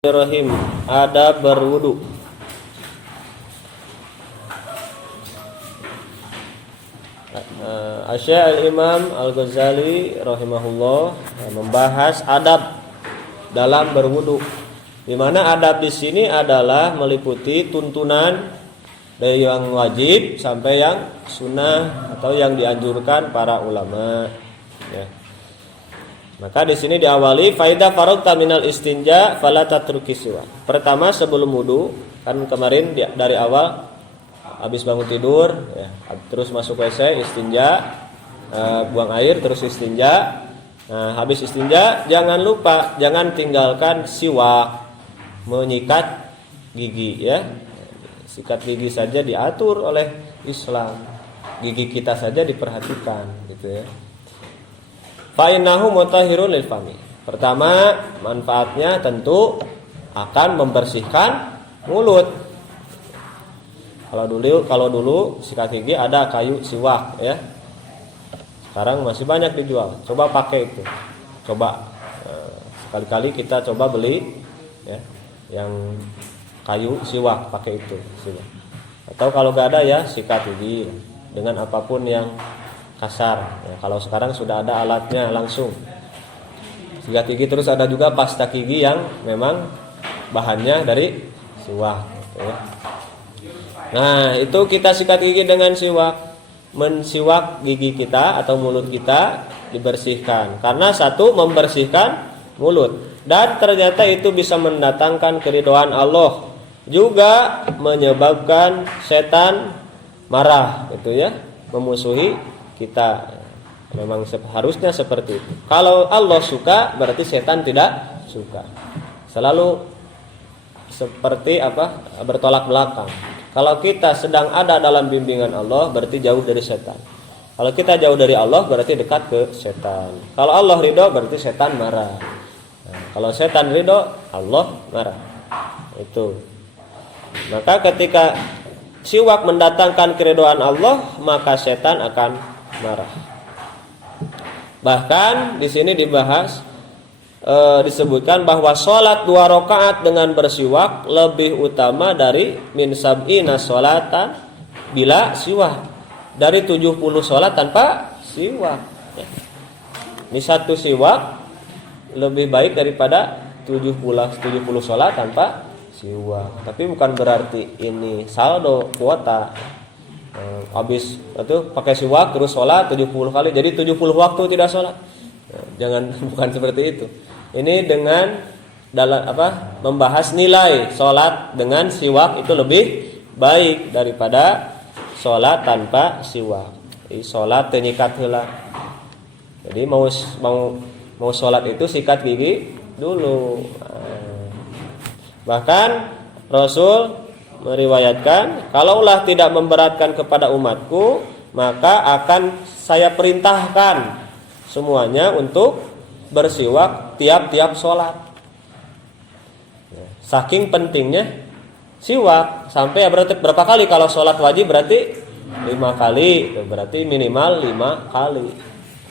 Bismillahirrahmanirrahim. Adab berwudu. Asy-Syaikh Imam Al-Ghazali rahimahullah membahas adab dalam berwudu. Di mana adab di sini adalah meliputi tuntunan dari yang wajib sampai yang sunnah atau yang dianjurkan para ulama. Ya. Maka di sini diawali faida faragta minal istinja fala tatruki siwa. Pertama sebelum wudu, kan kemarin dari awal habis bangun tidur ya, terus masuk WC istinja, buang air terus istinja. Nah, habis istinja jangan lupa jangan tinggalkan siwak, menyikat gigi ya. Sikat gigi saja diatur oleh Islam. Gigi kita saja diperhatikan gitu ya. Fa'innahu mutahhirun lil fami. Pertama, manfaatnya tentu akan membersihkan mulut. Kalau dulu sikat gigi ada kayu siwak ya. Sekarang masih banyak dijual. Coba pakai itu. Coba sekali-kali kita coba beli ya yang kayu siwak, pakai itu siwak. Atau kalau enggak ada ya sikat gigi dengan apapun yang kasar ya, kalau sekarang sudah ada alatnya langsung sikat gigi. Terus ada juga pasta gigi yang memang bahannya dari siwak ya. Nah itu kita sikat gigi dengan siwak, mensiwak gigi kita atau mulut kita dibersihkan, karena satu membersihkan mulut dan ternyata itu bisa mendatangkan keridhaan Allah, juga menyebabkan setan marah gitu ya, memusuhi kita. Memang harusnya seperti itu. Kalau Allah suka berarti setan tidak suka. Selalu seperti apa? Bertolak belakang. Kalau kita sedang ada dalam bimbingan Allah berarti jauh dari setan. Kalau kita jauh dari Allah berarti dekat ke setan. Kalau Allah ridho berarti setan marah. Nah, kalau setan ridho Allah marah. Itu. Maka ketika siwak mendatangkan keridhaan Allah, maka setan akan marah. Bahkan di sini dibahas disebutkan bahwa sholat 2 rakaat dengan bersiwak lebih utama dari min sab'ina sholatan bila siwak, dari 70 sholat tanpa siwak. Ini satu siwak lebih baik daripada 70 sholat tanpa siwak. Tapi bukan berarti ini saldo kuota. Habis itu pakai siwak terus sholat 70 kali jadi 70 waktu tidak sholat. Jangan, bukan seperti itu. Ini dengan dalam membahas nilai sholat dengan siwak itu lebih baik daripada sholat tanpa siwak. Jadi sholat tenyikat heula. Jadi mau sholat itu sikat gigi dulu. Bahkan Rasul meriwayatkan, kalaulah tidak memberatkan kepada umatku, maka akan saya perintahkan semuanya untuk bersiwak tiap-tiap sholat. Saking pentingnya siwak, sampai berarti berapa kali kalau sholat wajib berarti 5 kali, berarti minimal 5 kali.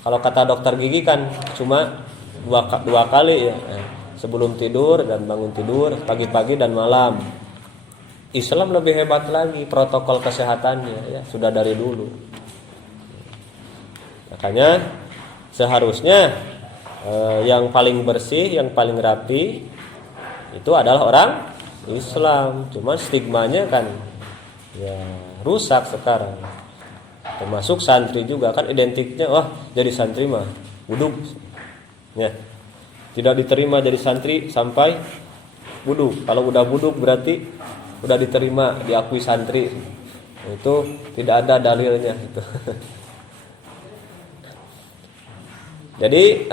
Kalau kata dokter gigi kan cuma 2 kali ya, sebelum tidur dan bangun tidur, pagi-pagi dan malam. Islam lebih hebat lagi protokol kesehatannya ya, sudah dari dulu. Makanya seharusnya yang paling bersih, yang paling rapi itu adalah orang Islam. Cuma stigmanya kan ya rusak sekarang. Termasuk santri juga kan identiknya, wah jadi santri mah wudhu. Ya. Tidak diterima jadi santri sampai wudhu. Kalau udah wudhu berarti udah diterima, diakui santri. Itu tidak ada dalilnya itu. Jadi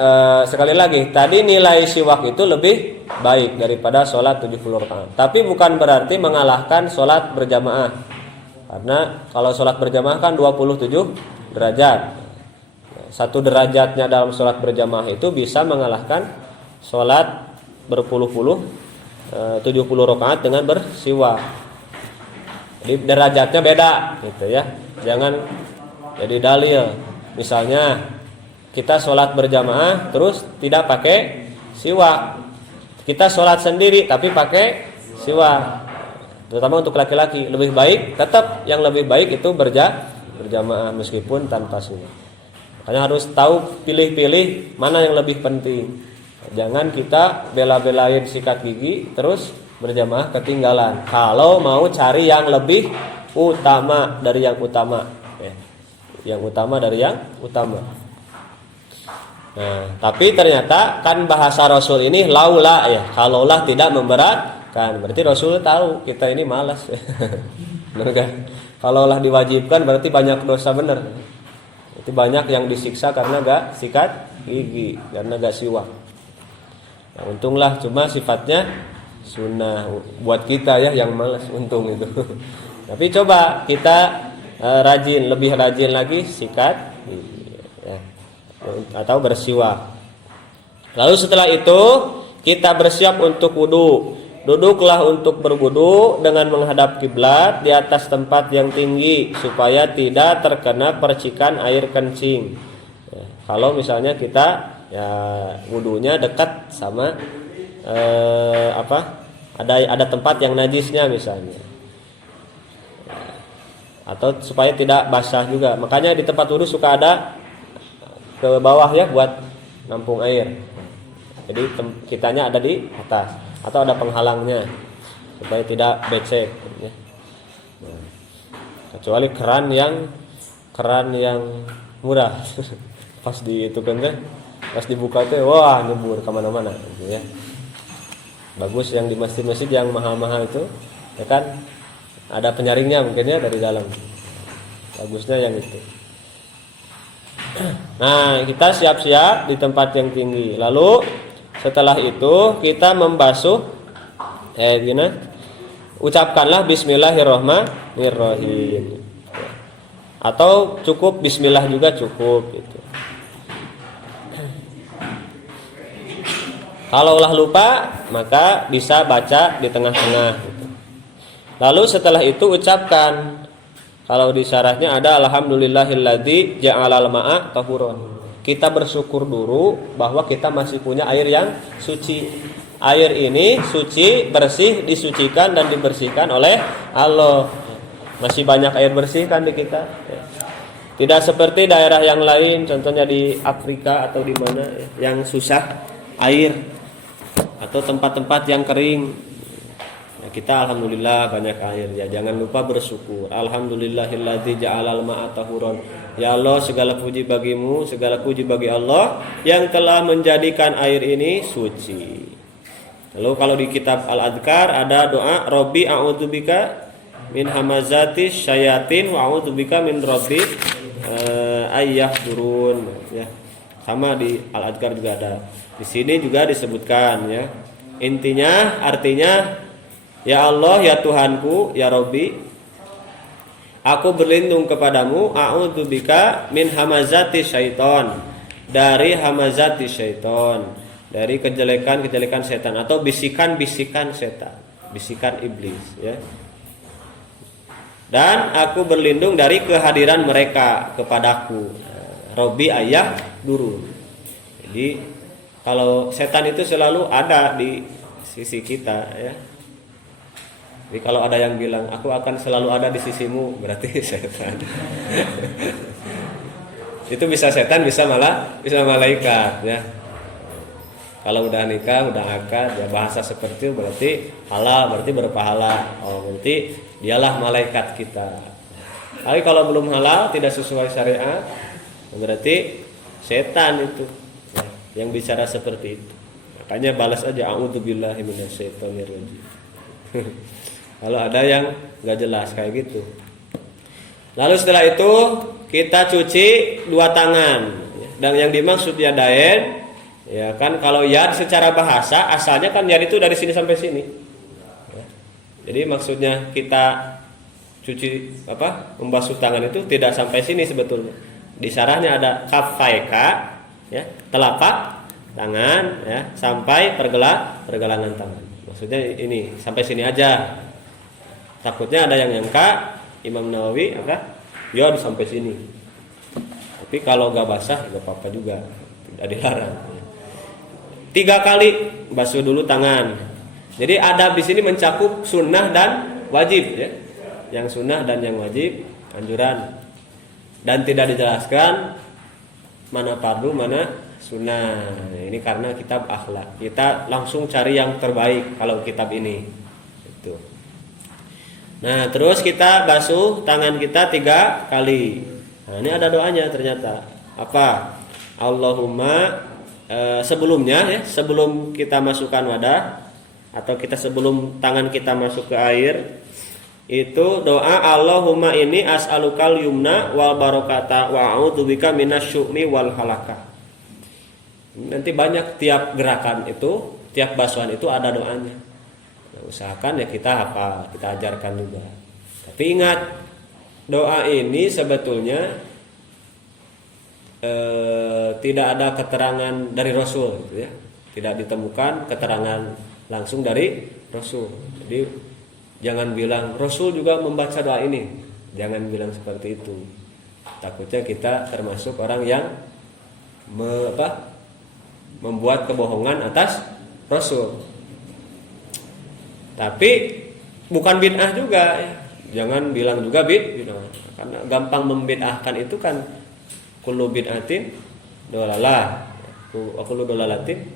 sekali lagi, tadi nilai siwak itu lebih baik daripada sholat 70 rakaat. Tapi bukan berarti mengalahkan sholat berjamaah. Karena kalau sholat berjamaah kan 27 derajat. 1 derajatnya dalam sholat berjamaah itu bisa mengalahkan sholat berpuluh-puluh 70 rakaat dengan bersiwak. Jadi derajatnya beda gitu ya. Jangan jadi dalil. Misalnya kita sholat berjamaah terus tidak pakai siwak. kita sholat sendiri tapi pakai siwak, terutama untuk laki-laki lebih baik, tetap yang lebih baik itu berjamaah meskipun tanpa siwak. Makanya harus tahu pilih-pilih mana yang lebih penting. Jangan kita bela-belain sikat gigi terus berjamaah ketinggalan. Kalau mau cari yang lebih utama dari yang utama, ya. Yang utama dari yang utama. Nah, tapi ternyata kan bahasa Rasul ini laula ya, kalaulah tidak memberatkan. Berarti Rasul tahu kita ini malas. Benar kan? Kalaulah diwajibkan berarti banyak dosa, benar. Berarti banyak yang disiksa karena gak sikat gigi, karena gak siwak. Nah, untunglah cuma sifatnya sunnah buat kita ya yang malas, untung itu. Tapi coba kita rajin, lebih rajin lagi sikat gigi, ya. Atau bersiwak. Lalu setelah itu kita bersiap untuk wudu. Duduklah untuk berwudu dengan menghadap kiblat di atas tempat yang tinggi supaya tidak terkena percikan air kencing. Ya, kalau misalnya kita ya wudunya dekat sama ada tempat yang najisnya misalnya. Atau supaya tidak basah juga. Makanya di tempat wudu suka ada ke bawah ya buat nampung air. Jadi kitanya ada di atas atau ada penghalangnya supaya tidak becek ya. Nah, kecuali keran yang murah. Pas di itu kan pas dibuka itu wah nyebur kemana-mana gitu ya. Bagus yang di masjid-masjid yang mahal-mahal itu ya kan ada penyaringnya mungkin ya dari dalam. Bagusnya yang itu. Nah, kita siap-siap di tempat yang tinggi. Lalu setelah itu kita membasuh ucapkanlah bismillahirrahmanirrahim. Atau cukup bismillah juga cukup gitu. Kalaulah lupa maka bisa baca di tengah-tengah gitu. Lalu setelah itu ucapkan, kalau di syarahnya ada alhamdulillahilladzi ja'alal ma'a tahuron. Kita bersyukur dulu bahwa kita masih punya air yang suci. Air ini suci, bersih, disucikan dan dibersihkan oleh Allah. Masih banyak air bersih kan di kita. Tidak seperti daerah yang lain, contohnya di Afrika atau di mana yang susah air atau tempat-tempat yang kering. Kita alhamdulillah banyak air ya, jangan lupa bersyukur. Alhamdulillahilladzi ja'alal ma'a tahuron. Ya Allah, segala puji bagimu, segala puji bagi Allah yang telah menjadikan air ini suci. Lalu kalau di kitab Al-Adhkar ada doa Rabbi a'udzubika min hamazati syayatin wa a'udzubika min rabbi ayyahdurun ya. Sama di Al-Adhkar juga ada. Di sini juga disebutkan ya. Intinya artinya ya Allah, ya Tuhanku, ya Rabbi, aku berlindung kepadamu, a'udzubika min hamazati syaiton, dari hamazati syaiton, dari kejelekan-kejelekan setan atau bisikan-bisikan setan, bisikan iblis ya. Dan aku berlindung dari kehadiran mereka kepadaku. Rabbi ayah durun. Jadi kalau setan itu selalu ada di sisi kita ya. Jadi kalau ada yang bilang aku akan selalu ada di sisimu, berarti setan. Itu bisa setan, bisa malaikat ya. Kalau udah nikah, udah akad ya, bahasa seperti itu berarti halal, berarti berpahala. Oh, berarti dialah malaikat kita. Tapi kalau belum halal, tidak sesuai syariat, berarti setan itu ya, yang bicara seperti itu. Makanya balas aja a'udzubillahi minasyaitonirrajim. Kalau ada yang nggak jelas kayak gitu. Lalu setelah itu kita cuci dua tangan. Dan yang dimaksud yadain, ya kan kalau yad secara bahasa asalnya kan yad itu dari sini sampai sini. Jadi maksudnya kita cuci membasuh tangan itu tidak sampai sini sebetulnya. Di syarahnya ada kaffaika, ya, telapak tangan, ya, sampai pergelangan tangan. Maksudnya ini sampai sini aja. Takutnya ada yang nyangka Imam Nawawi ya sampai sini. Tapi kalau gak basah gak apa-apa juga, tidak dilarang. 3 kali basuh dulu tangan. Jadi adab di sini mencakup sunnah dan wajib ya. Yang sunnah dan yang wajib anjuran. Dan tidak dijelaskan mana fardu mana sunnah. Ini karena kitab akhlak. Kita langsung cari yang terbaik kalau kitab ini. Itu. Nah, terus kita basuh tangan kita 3 kali. Nah, ini ada doanya ternyata. Apa? Allahumma sebelumnya ya, sebelum kita masukkan wadah atau kita sebelum tangan kita masuk ke air, itu doa Allahumma ini as'alukal yumna wal barokata wa a'udzubika minasyu'mi wal halaka. Nanti banyak tiap gerakan itu, tiap basuhan itu ada doanya. Nah, usahakan ya kita hafal, kita ajarkan juga. Tapi ingat, doa ini sebetulnya tidak ada keterangan dari Rasul gitu ya. Tidak ditemukan keterangan langsung dari Rasul. Jadi jangan bilang Rasul juga membaca doa ini. Jangan bilang seperti itu. Takutnya kita termasuk orang yang membuat kebohongan atas Rasul. Tapi bukan bid'ah juga ya. Jangan bilang juga bid'ah. Karena gampang membid'ahkan itu kan kullu bid'atin dolalah wa kullu dolalatin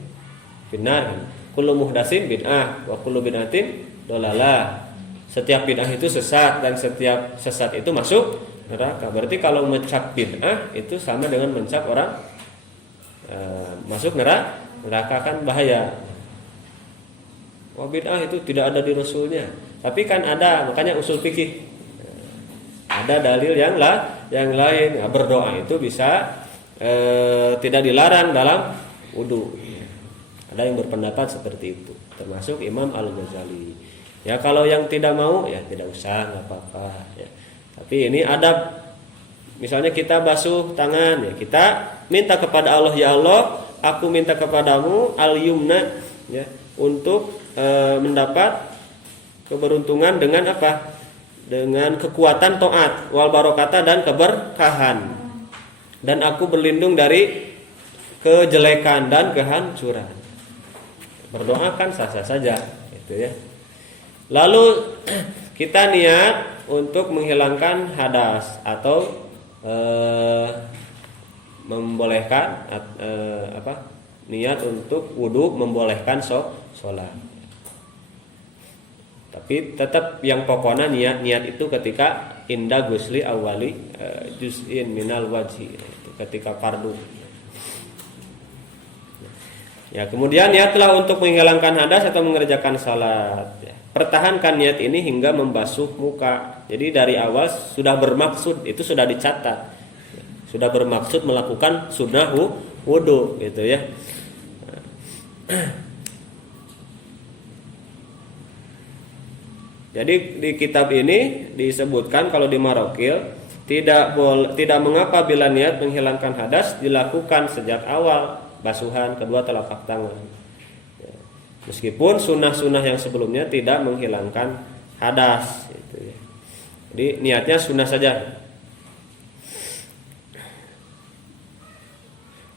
finnar. Kullu muhdatsin bid'ah wa kullu bid'atin dolalah. Setiap bid'ah itu sesat dan setiap sesat itu masuk neraka. Berarti kalau mencap bid'ah itu sama dengan mencap orang masuk neraka kan bahaya. Wah, bid'ah itu tidak ada di Rasulnya. Tapi kan ada, makanya usul fikih. Ada dalil yang lain. Nah, berdoa itu bisa tidak dilarang dalam wudu. Ada yang berpendapat seperti itu, termasuk Imam Al-Ghazali. Ya kalau yang tidak mau ya tidak usah, nggak apa-apa. Ya. Tapi ini adab. Misalnya kita basuh tangan, ya kita minta kepada Allah, ya Allah, aku minta kepadamu al-yumna, ya, untuk mendapat keberuntungan dengan apa? Dengan kekuatan taat, wal barokata dan keberkahan. Dan aku berlindung dari kejelekan dan kehancuran. Berdoa kan sah-sah saja, gitu ya. Lalu kita niat untuk menghilangkan hadas atau membolehkan niat untuk wudu membolehkan sholat. Tapi tetap yang pokoknya niat itu ketika inda gusli awali juz'in minal wajhi, itu ketika fardu. Ya, kemudian niatlah untuk menghilangkan hadas atau mengerjakan salat. Ya. Pertahankan niat ini hingga membasuh muka. Jadi dari awal sudah bermaksud, itu sudah dicatat. Ya. Sudah bermaksud melakukan sunnah wudu gitu ya. Jadi di kitab ini disebutkan kalau di Marokil tidak mengapa bila niat menghilangkan hadas dilakukan sejak awal basuhan kedua telapak tangan. Ya. Meskipun sunnah-sunnah yang sebelumnya tidak menghilangkan hadas, gitu ya. Jadi niatnya sunnah saja.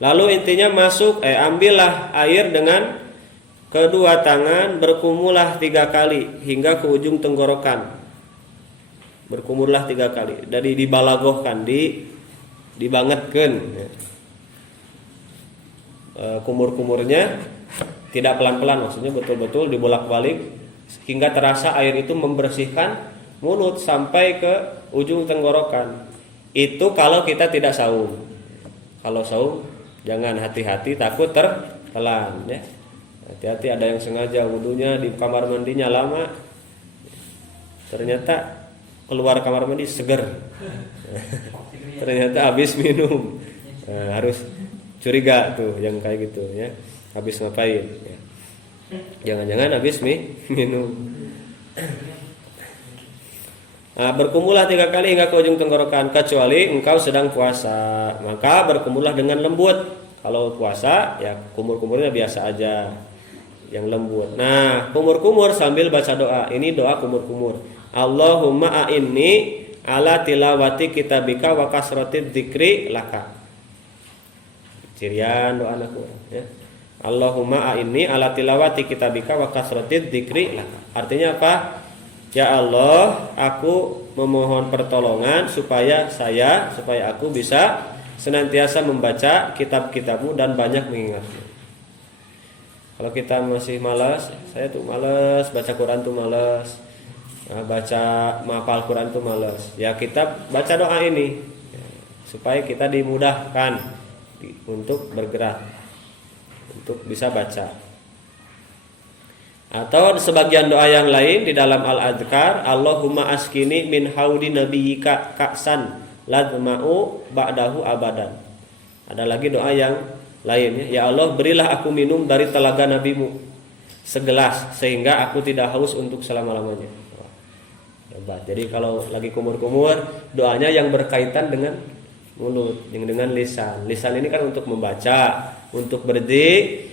Lalu intinya ambillah air dengan kedua tangan, berkumurlah 3 kali hingga ke ujung tenggorokan. Berkumurlah 3 kali. Dari dibalagohkan, dibangetkan. Ya. Kumur-kumurnya tidak pelan-pelan, maksudnya betul-betul dibolak-balik hingga terasa air itu membersihkan mulut sampai ke ujung tenggorokan. Itu kalau kita tidak saum. Kalau saum jangan, hati-hati takut tertelan ya. Hati-hati ada yang sengaja wudunya di kamar mandinya lama, ternyata keluar kamar mandi seger. Ternyata habis minum. Nah, harus curiga tuh yang kayak gitu ya. Habis ngapain ya. Jangan-jangan habis minum. Nah, berkumurlah 3 kali hingga ke ujung tenggorokan, kecuali engkau sedang puasa, maka berkumurlah dengan lembut. Kalau puasa ya kumur-kumurnya biasa aja, yang lembut. Nah, kumur-kumur sambil baca doa. Ini doa kumur-kumur. Allahumma a'inni ala tilawati kitabika wa kasratid dzikri laka. Cirian doa anakku ya. Allahumma a'inni ala tilawati kitabika wa kasratid dzikri laka. Artinya apa? Ya Allah, aku memohon pertolongan supaya aku bisa senantiasa membaca kitab-kitabmu dan banyak mengingatmu. Kalau kita masih malas, saya tuh malas baca Quran tuh malas, baca menghafal Quran tuh malas. Ya kita baca doa ini supaya kita dimudahkan untuk bergerak, untuk bisa baca. Atau sebagian doa yang lain di dalam al-adhkar, Allahumma askini min haudi nabiyyika ka'san ladma'u ba'dahu abadan. Ada lagi doa yang lainnya, ya Allah berilah aku minum dari telaga nabimu segelas sehingga aku tidak haus untuk selama-lamanya. Hebat. Jadi kalau lagi kumur-kumur, doanya yang berkaitan dengan mulut, yang dengan lisan. Lisan ini kan untuk membaca, untuk berzikir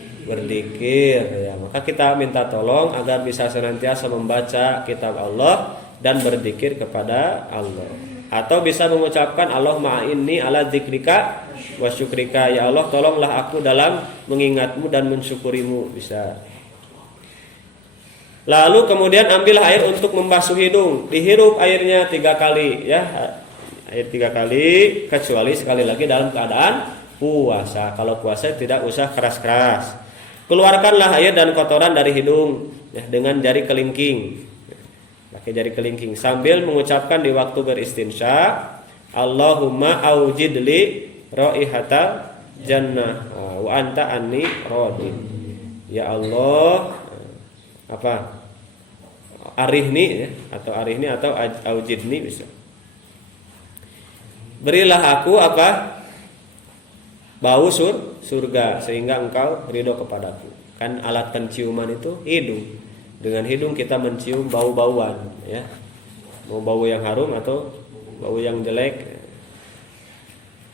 ya. Maka kita minta tolong agar bisa senantiasa membaca kitab Allah dan berzikir kepada Allah. Atau bisa mengucapkan Allahumma inni ala dzikrika wa syukrika, ya Allah tolonglah aku dalam mengingatmu dan mensyukurimu, bisa. Lalu kemudian ambil air untuk membasuh hidung, dihirup airnya 3 kali ya. Air 3 kali, kecuali sekali lagi dalam keadaan puasa. Kalau puasa tidak usah keras-keras. Keluarkanlah air dan kotoran dari hidung ya, dengan jari kelingking. Pakai jari kelingking sambil mengucapkan di waktu beristinsya, Allahumma aujidli raihata jannah wa anta anni radin. Ya Allah, apa? Arihni ya, atau aujidni bisa. Berilah aku apa? Bau surga sehingga engkau ridho kepadaku. Kan alat penciuman itu hidung. Dengan hidung kita mencium bau-bauan ya. Mau bau yang harum atau bau yang jelek.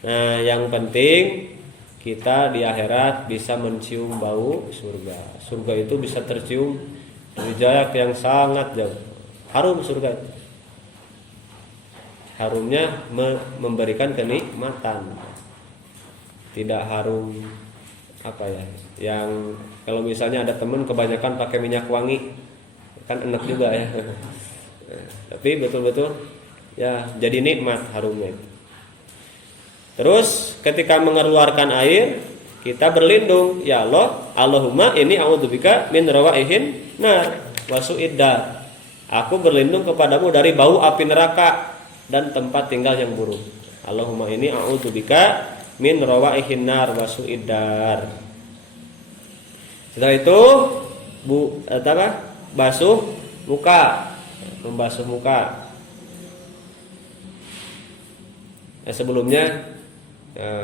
Nah, yang penting kita di akhirat bisa mencium bau surga. Surga itu bisa tercium dari jarak yang sangat jauh. Harum surga itu. Harumnya memberikan kenikmatan. Tidak harum apa ya, yang kalau misalnya ada teman kebanyakan pakai minyak wangi kan enak juga ya. Tapi betul-betul ya jadi nikmat harumnya itu. Terus ketika mengeluarkan air kita berlindung, ya Allah, Allahumma inni a'udzubika min rawaihin nar wa su'iddar. Aku berlindung kepadamu dari bau api neraka dan tempat tinggal yang buruk. Allahumma inni a'udzubika min rawaihin nar wa su'iddar. Setelah itu basuh muka, membasuh muka. Sebelumnya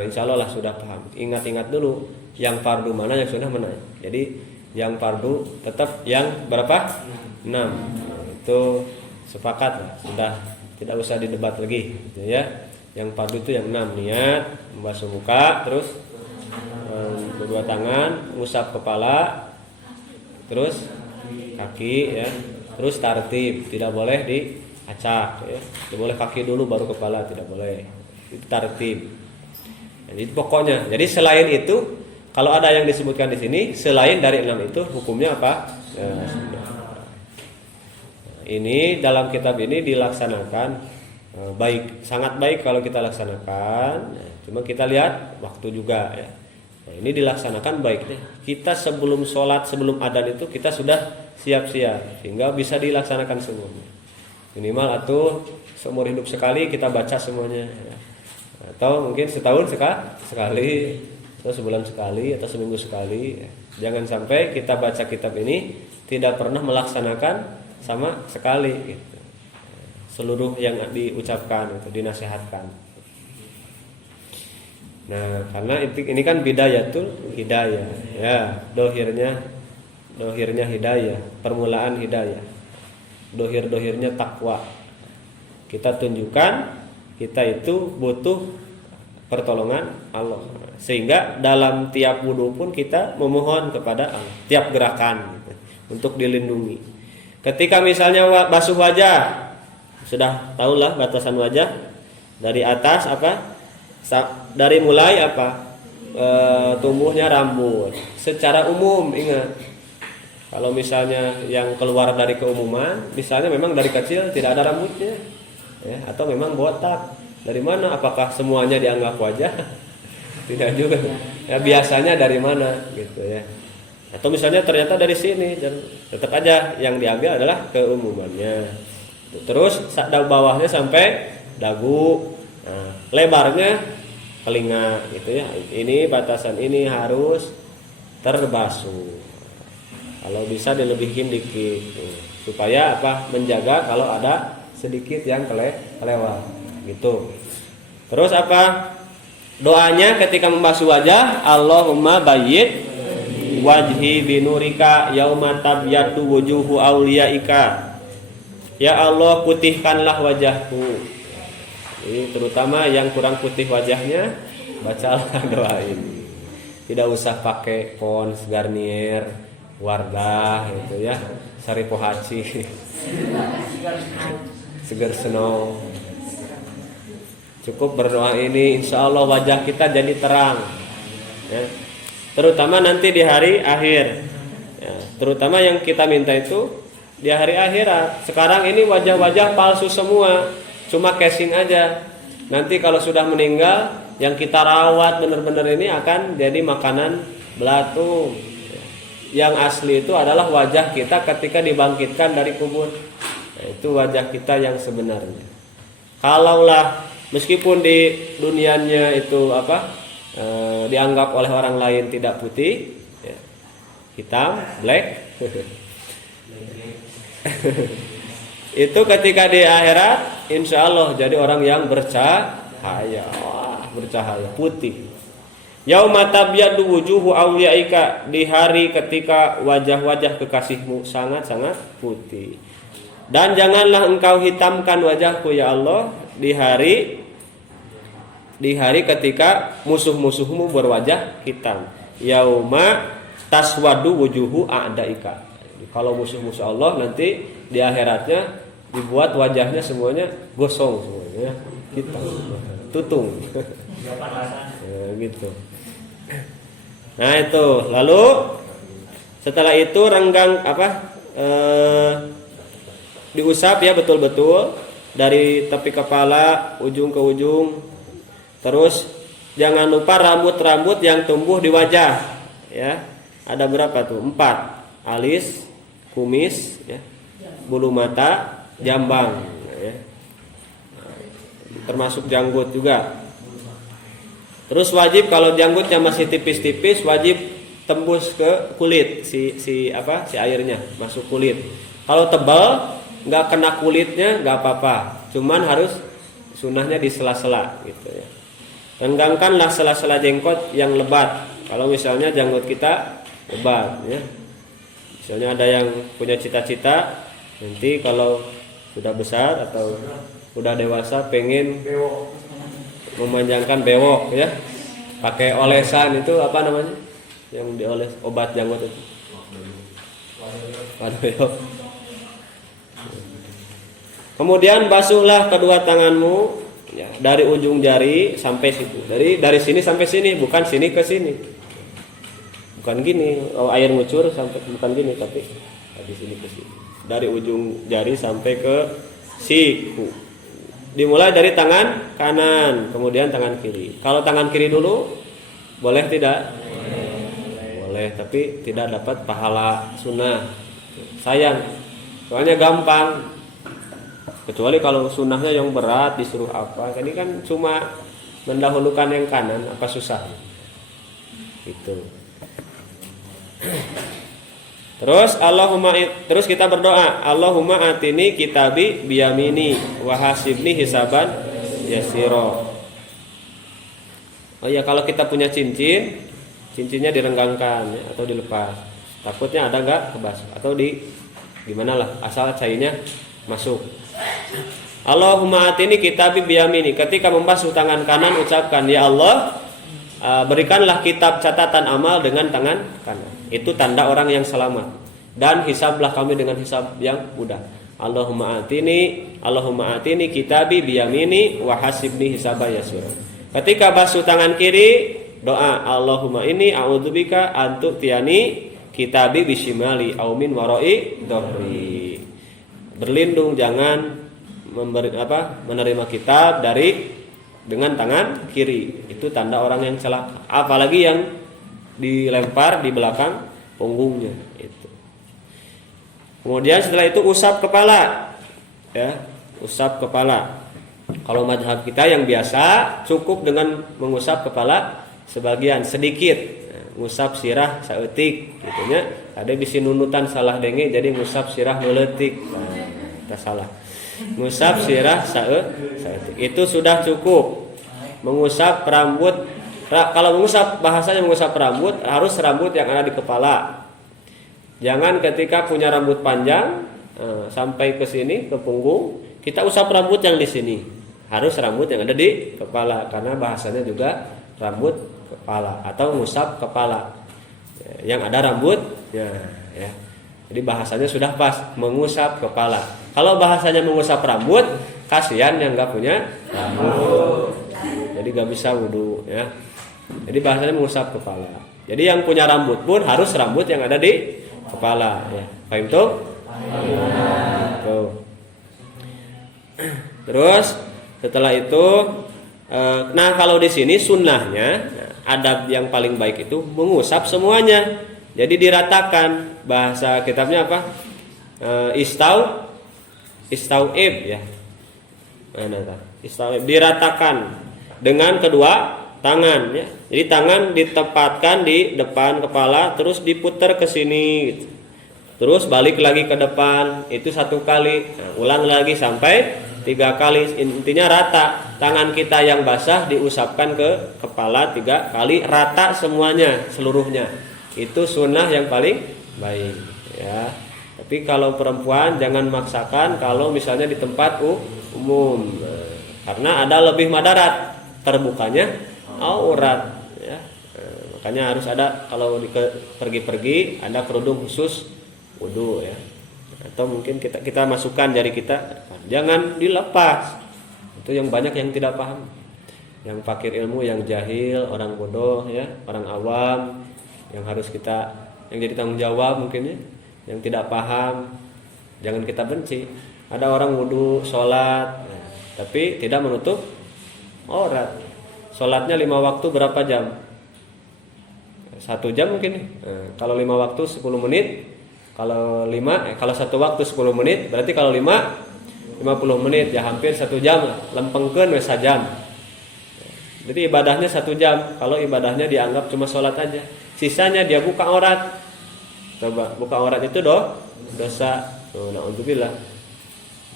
insya Allah lah sudah paham. Ingat-ingat dulu yang fardu mana yang sunnah mana. Jadi yang fardu tetap yang berapa? 6. Itu sepakat lah. Sudah tidak usah didebat lagi gitu ya. Yang fardu itu yang 6, niat, membasuh muka, terus kedua tangan, ngusap kepala, terus kaki ya, terus tartib, tidak boleh diacak ya. Tidak boleh kaki dulu baru kepala, tidak boleh. Itu tartib. Jadi pokoknya. Jadi selain itu, kalau ada yang disebutkan di sini, selain dari 6 itu hukumnya apa? Ya, ini dalam kitab ini dilaksanakan baik, sangat baik kalau kita laksanakan. Cuma kita lihat waktu juga ya. Nah, ini dilaksanakan baik deh. Kita sebelum sholat, sebelum adzan itu kita sudah siap-siap sehingga bisa dilaksanakan semuanya. Minimal atau seumur hidup sekali kita baca semuanya ya. Atau mungkin setahun sekali, atau sebulan sekali, atau seminggu sekali ya. Jangan sampai kita baca kitab ini tidak pernah melaksanakan sama sekali gitu. Seluruh yang diucapkan itu dinasihatkan. Nah, karena ini kan bidayatul hidayah ya, dohirnya hidayah, permulaan hidayah, dohirnya takwa. Kita tunjukkan kita itu butuh pertolongan Allah, sehingga dalam tiap wudu pun kita memohon kepada Allah, tiap gerakan gitu, untuk dilindungi. Ketika misalnya basuh wajah, sudah tahulah batasan wajah dari atas apa? Dari mulai apa? tumbuhnya rambut. Secara umum ingat, kalau misalnya yang keluar dari keumuman, misalnya memang dari kecil tidak ada rambutnya, ya, atau memang botak. Dari mana? Apakah semuanya dianggap wajah? Tidak juga. Ya biasanya dari mana gitu ya. Atau misalnya ternyata dari sini, dan tetap aja yang diambil adalah keumumannya. Terus bawahnya sampai dagu, nah, lebarnya telinga gitu ya. Ini batasan ini harus terbasuh. Kalau bisa dilebihin dikit supaya apa? Menjaga kalau ada sedikit yang kelewat gitu. Terus apa? Doanya ketika membasuh wajah, Allahumma bayyid wajhi binurika yauma tabyatu wujuhu auliyaika. Ya Allah, putihkanlah wajahku. Ini terutama yang kurang putih wajahnya, bacalah doa ini. Tidak usah pakai Pond's, Garnier, Wardah gitu ya, Sari Pohaci, Seger Snow. Cukup berdoa ini, insya Allah wajah kita jadi terang ya. Terutama nanti di hari akhir ya, terutama yang kita minta itu di hari akhirat. Sekarang ini wajah-wajah palsu semua, cuma casing aja. Nanti kalau sudah meninggal, yang kita rawat benar-benar ini akan jadi makanan belatung. Yang asli itu adalah wajah kita ketika dibangkitkan dari kubur. Nah, itu wajah kita yang sebenarnya. Kalaulah meskipun di dunianya itu dianggap oleh orang lain tidak putih, ya, hitam, black, itu ketika di akhirat, insya Allah jadi orang yang bercahaya, bercahaya putih. Yauma tabyadu wujuhu awliyaika, di hari ketika wajah-wajah kekasihmu sangat-sangat putih. Dan janganlah engkau hitamkan wajahku ya Allah di hari ketika musuh-musuhmu berwajah hitam. Yauma taswadu wujuhu a'daika. Kalau musuh-musuh Allah nanti di akhiratnya dibuat wajahnya semuanya gosong semuanya, hitam, tutung. Ya, gitu. Nah itu, lalu setelah itu renggang diusap ya betul-betul dari tepi kepala ujung ke ujung. Terus jangan lupa rambut-rambut yang tumbuh di wajah ya. Ada berapa tuh? 4. Alis, kumis ya, bulu mata, jambang ya. Termasuk janggut juga. Terus wajib kalau janggutnya masih tipis-tipis, wajib tembus ke kulit si airnya masuk kulit. Kalau tebal nggak kena kulitnya nggak apa-apa, cuman harus sunahnya di sela-sela gitu ya. Renggangkanlah sela-sela jenggot yang lebat. Kalau misalnya janggut kita lebat ya. Misalnya ada yang punya cita-cita nanti kalau sudah besar atau sudah dewasa pengen memanjangkan bewok ya. Pakai olesan itu apa namanya? Yang dioles obat janggut itu. Bewok. Kemudian basuhlah kedua tanganmu ya, dari ujung jari sampai situ. Dari sini sampai sini, bukan sini ke sini. Bukan gini, air ngucur sampai, bukan gini, tapi dari sini ke sini. Dari ujung jari sampai ke siku. Dimulai dari tangan kanan, kemudian tangan kiri. Kalau tangan kiri dulu, boleh tidak? Boleh, tapi tidak dapat pahala sunnah. Sayang, soalnya gampang. Kecuali kalau sunnahnya yang berat disuruh apa, ini kan cuma mendahulukan yang kanan, apa susah itu. Terus kita berdoa, Allahumma atini kitabi biyamini wa hasibni hisaban yasiro. Oh ya, kalau kita punya cincinnya direnggangkan ya, atau dilepas. Takutnya ada enggak kebas atau gimana lah, asal cairnya masuk. Allahumma atini kitabi biyamini. Ketika membasuh tangan kanan ucapkan, ya Allah, berikanlah kitab catatan amal dengan tangan kanan. Itu tanda orang yang selamat. Dan hisablah kami dengan hisab yang mudah. Allahumma atini kitabi biyamini wa hasibni hisaba yasir. Ketika basuh tangan kiri doa Allahumma inni a'udzubika antu tiani kitabi bisimali au min warai dhahri. Berlindung jangan menerima kitab dengan tangan kiri. Itu tanda orang yang celaka. Apalagi yang dilempar di belakang punggungnya itu. Kemudian setelah itu usap kepala. Ya, usap kepala. Kalau mazhab kita yang biasa cukup dengan mengusap kepala sebagian sedikit, ngusap sirah saeutik gitu nya. Ada bisi nunutan salah denge jadi ngusap sirah meuletik. Nah, kita salah. Ngusap sirah saeutik. Itu sudah cukup. Mengusap rambut, kalau mengusap bahasanya mengusap rambut harus rambut yang ada di kepala. Jangan ketika punya rambut panjang sampai ke sini ke punggung, kita usap rambut yang di sini. Harus rambut yang ada di kepala karena bahasanya juga rambut kepala atau ngusap kepala yang ada rambutnya ya. Jadi bahasanya sudah pas mengusap kepala. Kalau bahasanya mengusap rambut, kasihan yang nggak punya rambut. Jadi nggak bisa wudu ya. Jadi bahasanya mengusap kepala. Jadi yang punya rambut pun harus rambut yang ada di kepala ya. Paham tuh? Tuh. Terus setelah itu, nah kalau di sini sunnahnya adab yang paling baik itu mengusap semuanya. Jadi diratakan. Bahasa kitabnya apa? Istauib ya. Mana istauib diratakan dengan kedua tangan ya. Jadi tangan ditempatkan di depan kepala, terus diputar ke sini gitu. Terus balik lagi ke depan, itu 1 kali. Nah, ulang lagi sampai 3 kali. Intinya rata. Tangan kita yang basah diusapkan ke kepala 3 kali, rata semuanya seluruhnya. Itu sunnah yang paling baik ya. Tapi kalau perempuan jangan maksakan kalau misalnya di tempat umum. Karena ada lebih madarat terbukanya aurat ya. Makanya harus ada kalau pergi-pergi ada kerudung khusus wudu ya. Atau mungkin kita masukkan jari kita, jangan dilepas. Itu yang banyak yang tidak paham, yang fakir ilmu, yang jahil, orang bodoh ya, orang awam, yang harus kita yang jadi tanggung jawab mungkin ya, yang tidak paham, jangan kita benci. Ada orang wudu sholat ya, tapi tidak menutup aurat. Sholatnya 5 waktu berapa jam? 1 jam mungkin. Kalau 5 waktu 10 menit. Kalau 5, kalau 1 waktu 10 menit, berarti kalau 50 menit ya hampir 1 jam lah. Lempengkeun we sajam. Jadi ibadahnya 1 jam. Kalau ibadahnya dianggap cuma sholat aja, sisanya dia buka aurat. Coba buka aurat itu dosa. Na'udzubillah.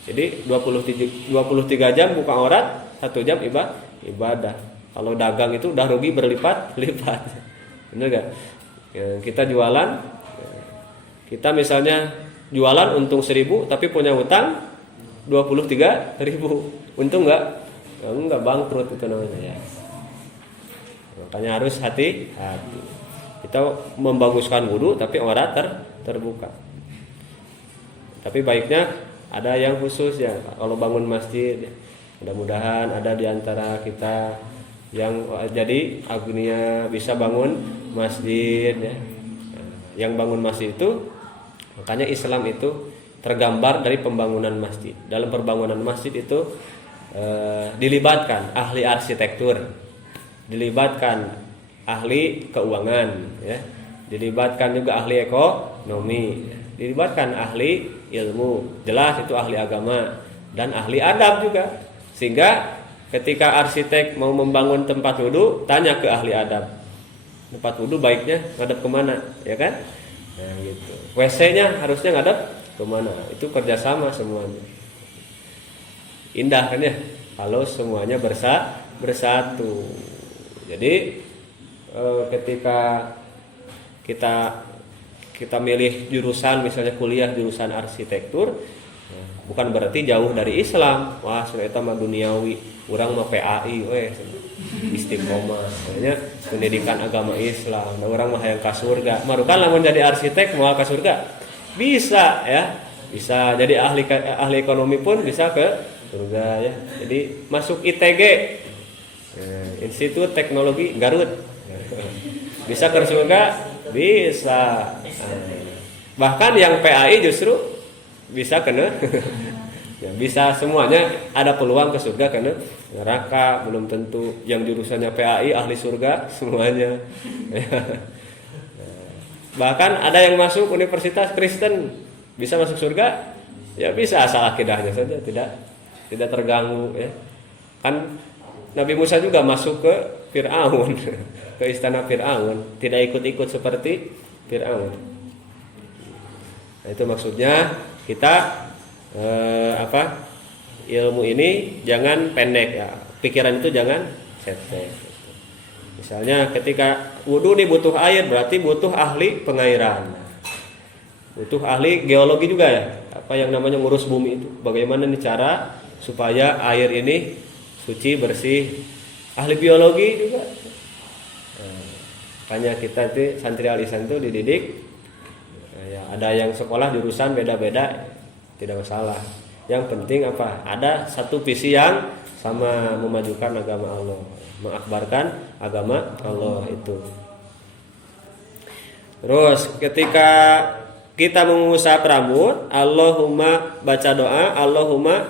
Jadi 23 jam buka aurat, 1 jam ibadah. Kalau dagang itu udah rugi berlipat-lipat. Bener gak? Kita jualan. Kita misalnya jualan untung 1.000 tapi punya hutang 23.000. Untung enggak? Enggak, bangkrut itu namanya ya. Makanya harus hati-hati. Kita membaguskan wudu tapi aurat terbuka. Tapi baiknya ada yang khusus ya. Kalau bangun masjid, mudah-mudahan ada di antara kita yang jadi agnia bisa bangun masjid ya. Yang bangun masjid itu, makanya Islam itu tergambar dari pembangunan masjid. Dalam pembangunan masjid itu dilibatkan ahli arsitektur, dilibatkan ahli keuangan, ya, dilibatkan juga ahli ekonomi, dilibatkan ahli ilmu, jelas itu ahli agama dan ahli adab juga. Sehingga ketika arsitek mau membangun tempat wudu, tanya ke ahli adab, tempat wudu baiknya ngadep kemana, ya kan? Nah gitu. WC-nya harusnya ngadep kemana? Itu kerjasama semuanya. Indah kan ya? Kalau semuanya bersatu. Jadi ketika kita milih jurusan, misalnya kuliah jurusan arsitektur, bukan berarti jauh dari Islam. Wah, ternyata mah duniawi. Urang mah PAI, istiqomah. Makanya pendidikan agama Islam. Nah, orang mah hayang ka surga. Marukan lamun jadi arsitek mau ka surga? Bisa ya. Bisa jadi ahli ekonomi pun bisa ke surga ya. Jadi masuk ITG. Institut Teknologi Garut. Bisa ke surga? Bisa. Bahkan yang PAI justru bisa kena ya, bisa semuanya ada peluang ke surga karena neraka belum tentu. Yang jurusannya PAI ahli surga semuanya. Bahkan ada yang masuk universitas Kristen bisa masuk surga, ya bisa asal akidahnya saja tidak terganggu ya. Kan Nabi Musa juga masuk ke Fir'aun, ke istana Fir'aun, tidak ikut-ikut seperti Fir'aun. Nah, itu maksudnya kita ilmu ini jangan pendek ya, pikiran itu jangan cetek. Misalnya ketika wudu nih butuh air, berarti butuh ahli pengairan, butuh ahli geologi juga ya, apa yang namanya ngurus bumi itu, bagaimana nih cara supaya air ini suci bersih, ahli biologi juga. Makanya kita itu santri alisan itu dididik ya, ada yang sekolah jurusan beda-beda tidak masalah, yang penting apa, ada satu visi yang sama, memajukan agama Allah, mengakbarkan agama Allah itu. Terus ketika kita mengusap rambut, Allahumma baca doa, Allahumma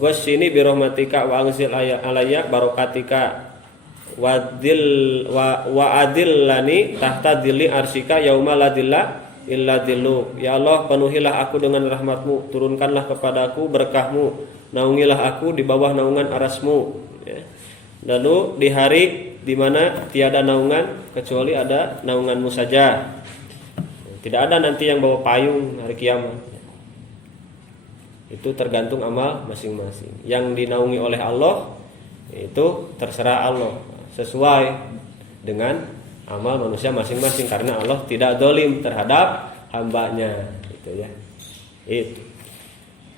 ghoshini birahmatika wa anzil alayya barokatika wa adillani tahta dhilli arsyika yauma la dhilla illa dhillu. Ya Allah, penuhilah aku dengan rahmatmu, turunkanlah kepadaku berkahmu, naungilah aku di bawah naungan arasmu ya. Lalu di hari di mana tiada naungan kecuali ada naunganmu saja, tidak ada nanti yang bawa payung hari kiamat. Itu tergantung amal masing-masing. Yang dinaungi oleh Allah itu terserah Allah, sesuai dengan amal manusia masing-masing, karena Allah tidak zalim terhadap hambanya gitu ya. Itu.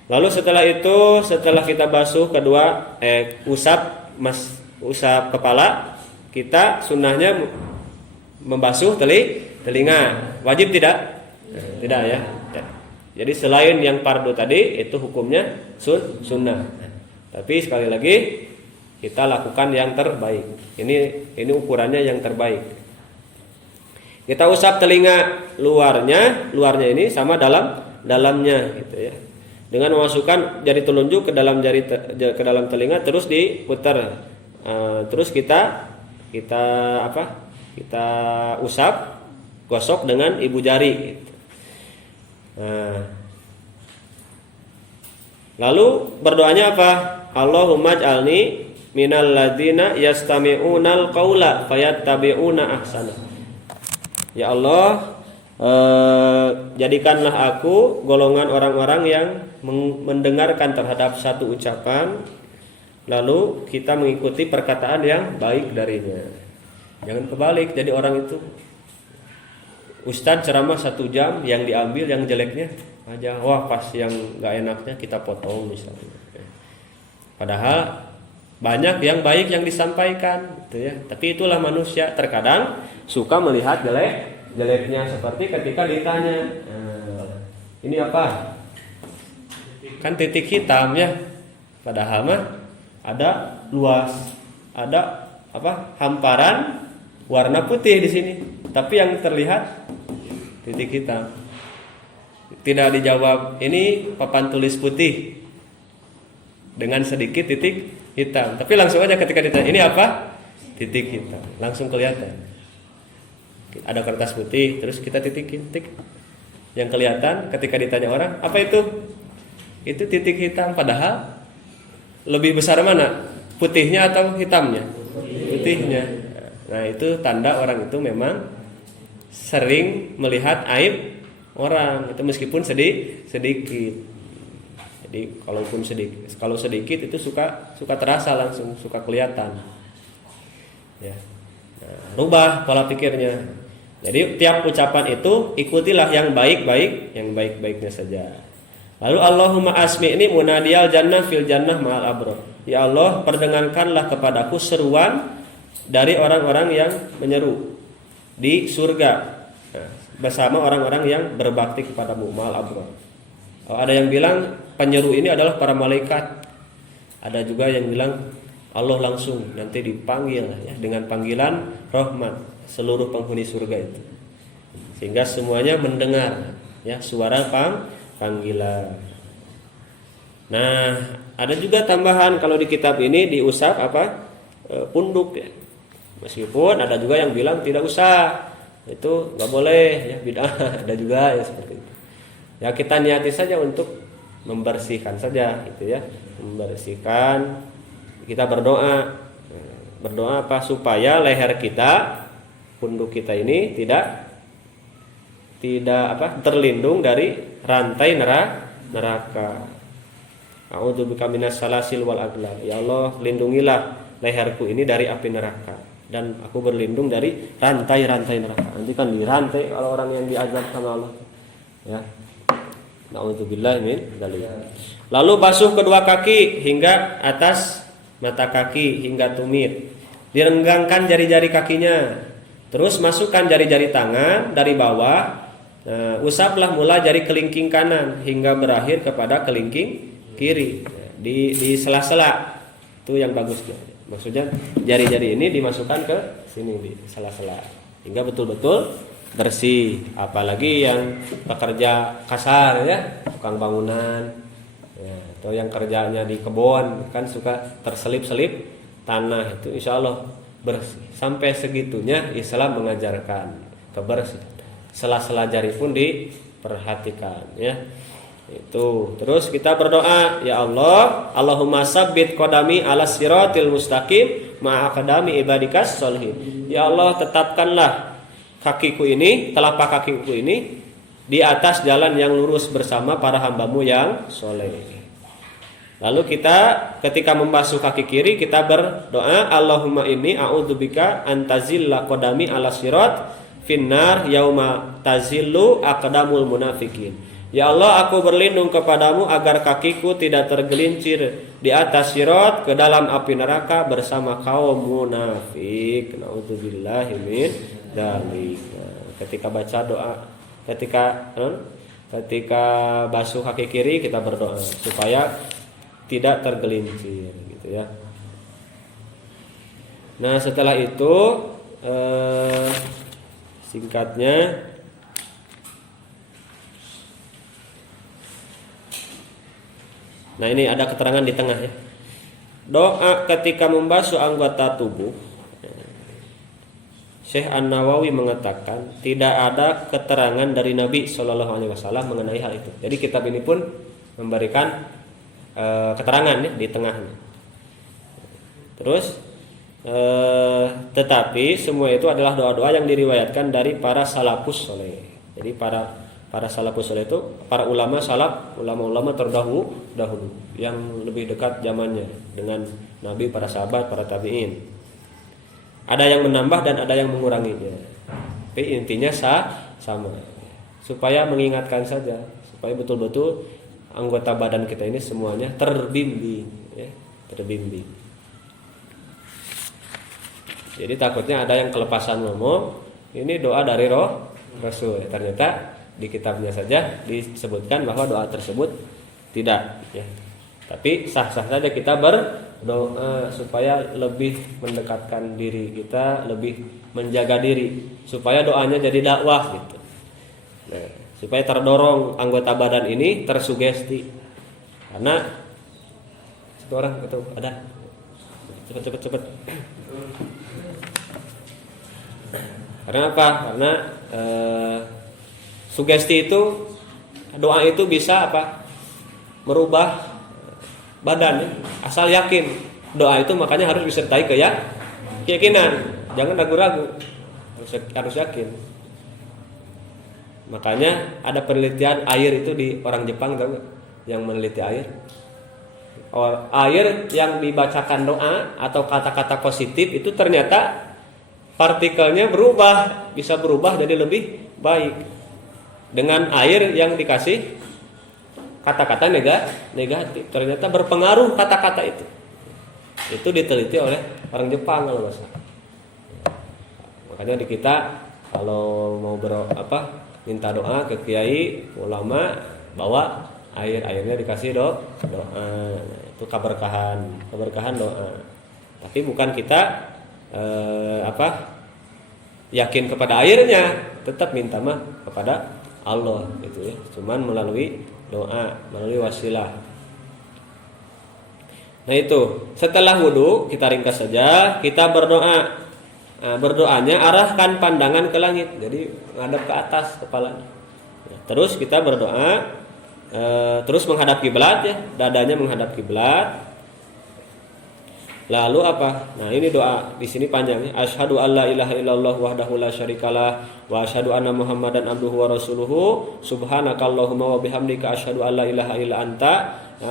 Lalu setelah itu, setelah kita basuh kedua usap kepala, kita sunnahnya membasuh telinga. Wajib tidak? Tidak ya. Jadi selain yang fardu tadi itu hukumnya sunnah. Tapi sekali lagi kita lakukan yang terbaik. Ini ukurannya yang terbaik. Kita usap telinga luarnya ini sama dalamnya gitu ya. Dengan memasukkan jari telunjuk ke dalam telinga, terus diputar. Terus kita usap, gosok dengan ibu jari gitu. Lalu berdoanya apa? Allahumma ij'alni minal ladzina yastami'unal qaula fayattabi'una ahsana. Ya Allah, jadikanlah aku golongan orang-orang yang mendengarkan terhadap satu ucapan, lalu kita mengikuti perkataan yang baik darinya. Jangan kebalik, jadi orang itu Ustadz ceramah 1 jam, yang diambil yang jeleknya aja, wah pas yang nggak enaknya kita potong misalnya. Padahal banyak yang baik yang disampaikan, gitu ya. Tapi itulah manusia, terkadang suka melihat jeleknya, seperti ketika ditanya, ini apa? Kan titik hitam ya. Padahal mah ada luas, ada hamparan warna putih di sini. Tapi yang terlihat titik hitam. Tidak dijawab, ini papan tulis putih dengan sedikit titik hitam. Tapi langsung aja ketika ditanya, ini apa? Titik hitam. Langsung kelihatan. Ada kertas putih, terus kita titikin, tik. Yang kelihatan ketika ditanya orang, apa itu? Itu titik hitam. Padahal lebih besar mana? Putihnya atau hitamnya? Putihnya. Nah, itu tanda orang itu memang sering melihat aib orang, itu meskipun sedikit. Jadi kalau sedikit itu suka terasa langsung, suka kelihatan. Ya. Nah, rubah pola pikirnya. Jadi tiap ucapan itu ikutilah yang baik-baik, yang baik-baiknya saja. Lalu Allahumma asmi'ni munadiyal jannah fil jannah ma'al abrar. Ya Allah, perdengarkanlah kepadaku seruan dari orang-orang yang menyeru di surga bersama orang-orang yang berbakti kepadamu ma'al abrar. Ada yang bilang penyeru ini adalah para malaikat. Ada juga yang bilang Allah langsung nanti dipanggil ya, dengan panggilan rahmat seluruh penghuni surga itu. Sehingga semuanya mendengar ya suara panggilan. Nah, ada juga tambahan kalau di kitab ini diusap punduk ya. Meskipun ada juga yang bilang tidak usah, itu nggak boleh ya, bid'ah. Ada juga ya seperti itu. Ya kita niati saja untuk membersihkan saja gitu ya, membersihkan. Kita berdoa supaya leher kita, punduk kita ini tidak terlindung dari rantai neraka. A'udzubika minas salasil wal aghlal. Ya Allah, lindungilah leherku ini dari api neraka, dan aku berlindung dari rantai-rantai neraka. Nanti kan dirantai kalau orang yang diazab sama Allah. Ya. Na'udzubillah min dzalik. Lalu basuh kedua kaki hingga atas mata kaki hingga tumit. Direnggangkan jari-jari kakinya. Terus masukkan jari-jari tangan dari bawah. Usaplah mula jari kelingking kanan hingga berakhir kepada kelingking kiri. Di sela-sela. Itu yang bagusnya. Maksudnya jari-jari ini dimasukkan ke sini di sela-sela hingga betul-betul bersih. Apalagi yang pekerja kasar ya, tukang bangunan ya, atau yang kerjanya di kebun kan suka terselip-selip tanah, itu insya Allah bersih. Sampai segitunya Islam mengajarkan kebersihan. Sela-sela jari pun diperhatikan ya. Itu. Terus kita berdoa, ya Allah, Allahumma sabbit qadami ala siratil mustaqim ma'a qadami ibadikas sholihin. Ya Allah, tetapkanlah kakiku ini, telapak kakiku ini di atas jalan yang lurus bersama para hambamu yang soleh. Lalu kita ketika membasuh kaki kiri kita berdoa, Allahumma inni a'udzubika antazilla qadami ala sirat finnar yauma tazillu aqdamul munafikin. Ya Allah, aku berlindung kepadamu agar kakiku tidak tergelincir di atas sirat ke dalam api neraka bersama kaum munafik. Na'udzubillahi min dzalik. Ketika baca doa, ketika basuh kaki kiri kita berdoa supaya tidak tergelincir gitu ya. Nah, setelah itu singkatnya nah ini ada keterangan di tengah ya. Doa ketika membasuh anggota tubuh, Syekh An-Nawawi mengatakan tidak ada keterangan dari Nabi Shallallahu Alaihi Wasallam mengenai hal itu. Jadi kitab ini pun memberikan keterangan ya di tengahnya. Terus tetapi semua itu adalah doa-doa yang diriwayatkan dari para salafus saleh. Jadi para salafus saleh itu para ulama salaf, ulama-ulama terdahulu yang lebih dekat zamannya dengan Nabi, para sahabat, para tabi'in. Ada yang menambah dan ada yang menguranginya. Tapi intinya sama. Supaya mengingatkan saja, supaya betul-betul anggota badan kita ini semuanya terbimbing ya, terbimbing. Jadi takutnya ada yang kelepasan ngomong, ini doa dari Rasul. Ternyata di kitabnya saja disebutkan bahwa doa tersebut tidak ya. Tapi sah-sah saja kita berdoa supaya lebih mendekatkan diri kita, lebih menjaga diri supaya doanya jadi dakwah gitu. Nah, supaya terdorong anggota badan ini tersugesti. Karena satu orang itu ada cepet. Karena apa? Karena sugesti itu, doa itu bisa apa? Merubah badan ya. Asal yakin. Doa itu makanya harus disertai keyakinan. Jangan ragu-ragu. Harus yakin. Makanya ada penelitian air itu di orang Jepang, tahu gak? Yang meneliti air. Air yang dibacakan doa atau kata-kata positif itu ternyata partikelnya bisa berubah jadi lebih baik dengan air yang dikasih kata-kata negatif. Ternyata berpengaruh kata-kata itu diteliti oleh orang Jepang kalau nggak salah. Makanya di kita kalau mau minta doa ke kiai ulama, bawa airnya dikasih doa. Itu keberkahan doa. Tapi bukan kita yakin kepada airnya, tetap minta mah kepada Allah gitu ya. Cuman melalui doa, melalui wasilah. Nah itu, setelah wudu kita ringkas saja, kita berdoa. Nah, berdoanya arahkan pandangan ke langit, jadi menghadap ke atas kepalanya. Nah, terus kita berdoa, terus menghadap kiblat ya, dadanya menghadap kiblat. Lalu apa? Nah ini doa di sini panjangnya. Asyhadu alla ilaha illallah wahdahu la syarikalah wa asyhadu anna muhammadan abduhu wa rasuluhu subhanakallahumma wa bihamdika asyhadu alla ilaha illa anta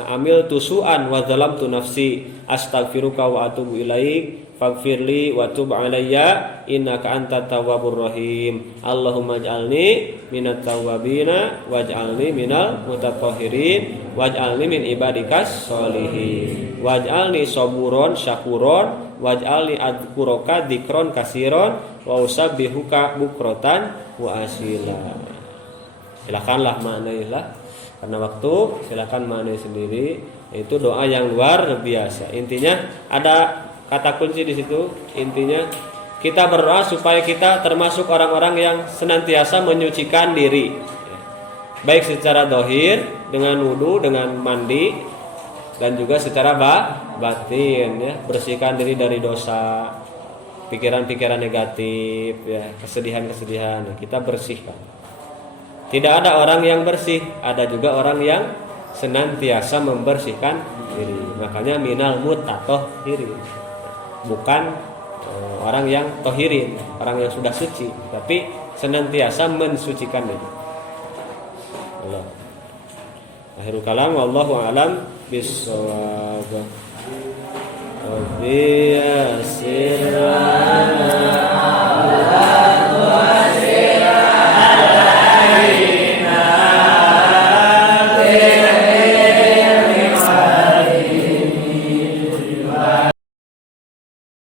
amil tusuan wa zalamtu nafsi astaghfiruka wa atubu ilaik faghfirli wa tub alayya innaka antat tawwabur rahim. Allahumma ij'alni minat tawwabina waj'alni minal mutatahhirin waj'alni min ibadikas sholihin waj'alni saburon syakuron waj'alni adkuraka dzikron kasiron wa usabbihuka bukrotan wa asila. Silakanlah maknailah karena waktu, silakan maknai sendiri. Itu doa yang luar biasa. Intinya ada kata kunci di situ. Intinya kita berdoa supaya kita termasuk orang-orang yang senantiasa menyucikan diri, baik secara dohir dengan wudu, dengan mandi, dan juga secara batin ya, bersihkan diri dari dosa, pikiran-pikiran negatif ya, kesedihan-kesedihan kita bersihkan. Tidak ada orang yang bersih, ada juga orang yang senantiasa membersihkan diri. Makanya minal mutatahhirin, bukan orang yang tohirin, orang yang sudah suci, tapi senantiasa mensucikan diri. Allah. Akhirul kalam, wallahu a'lam bissawab. Rabbi yassir lana